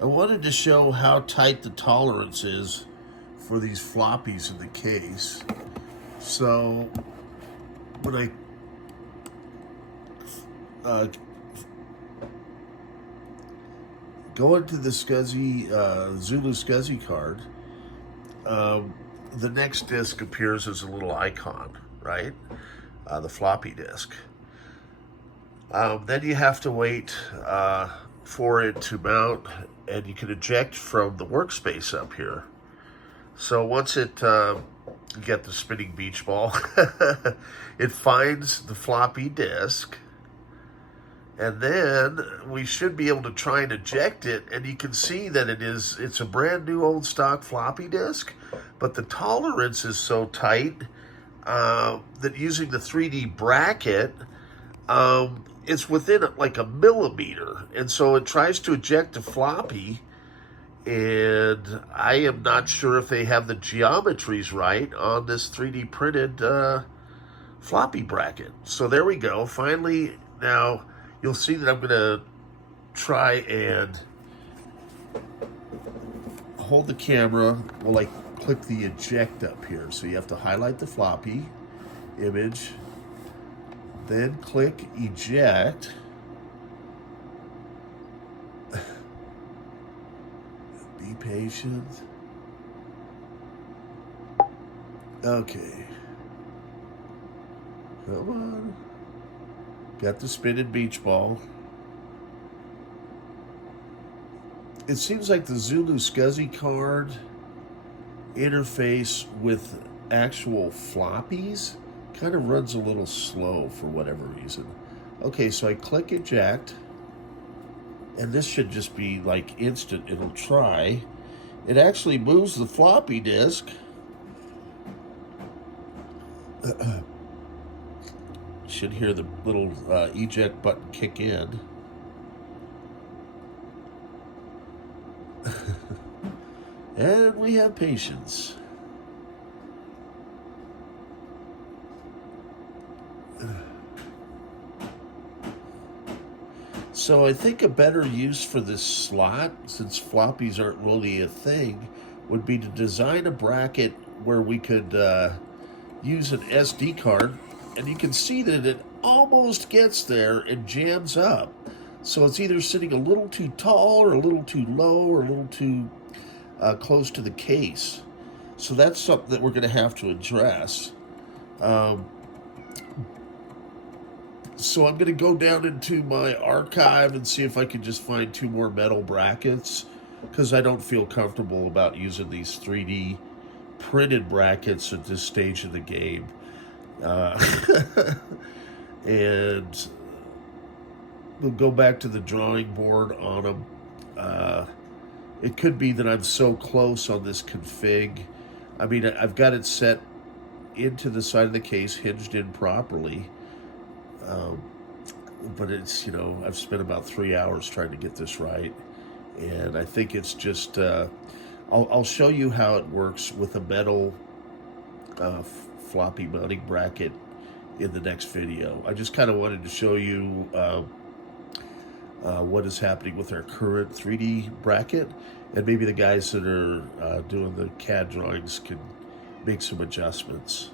I wanted to show how tight the tolerance is for these floppies in the case. So when I go into the Zulu SCSI card, the next disk appears as a little icon, right? The floppy disk. Then you have to wait for it to mount, and you can eject from the workspace up here. So once it you get the spinning beach ball, it finds the floppy disk, and then we should be able to try and eject it, and you can see that it's a brand new old stock floppy disk, but the tolerance is so tight that using the 3D bracket, it's within like a millimeter, and so it tries to eject the floppy, and I am not sure if they have the geometries right on this 3D printed floppy bracket. So there we go. Finally, now you'll see that I'm going to try and hold the camera while I click the eject up here. So you have to highlight the floppy image, then click eject. Be patient. Okay. Come on. Got the spinning beach ball. It seems like the Zulu SCSI card interface with actual floppies kind of runs a little slow for whatever reason. Okay, so I click eject, and this should just be like instant. It'll try. It actually moves the floppy disk. Should hear the little eject button kick in. And we have patience. So I think a better use for this slot, since floppies aren't really a thing, would be to design a bracket where we could use an SD card, and you can see that it almost gets there and jams up. So it's either sitting a little too tall or a little too low or a little too close to the case. So that's something that we're going to have to address. So I'm going to go down into my archive and see if I can just find 2 more metal brackets, because I don't feel comfortable about using these 3D printed brackets at this stage of the game. And we'll go back to the drawing board on them. It could be that I'm so close on this config. I mean, I've got it set into the side of the case, hinged in properly. But it's, I've spent about 3 hours trying to get this right. And I think it's just, I'll show you how it works with a metal floppy mounting bracket in the next video. I just kind of wanted to show you what is happening with our current 3D bracket, and maybe the guys that are doing the CAD drawings can make some adjustments.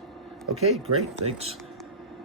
Okay, great, thanks.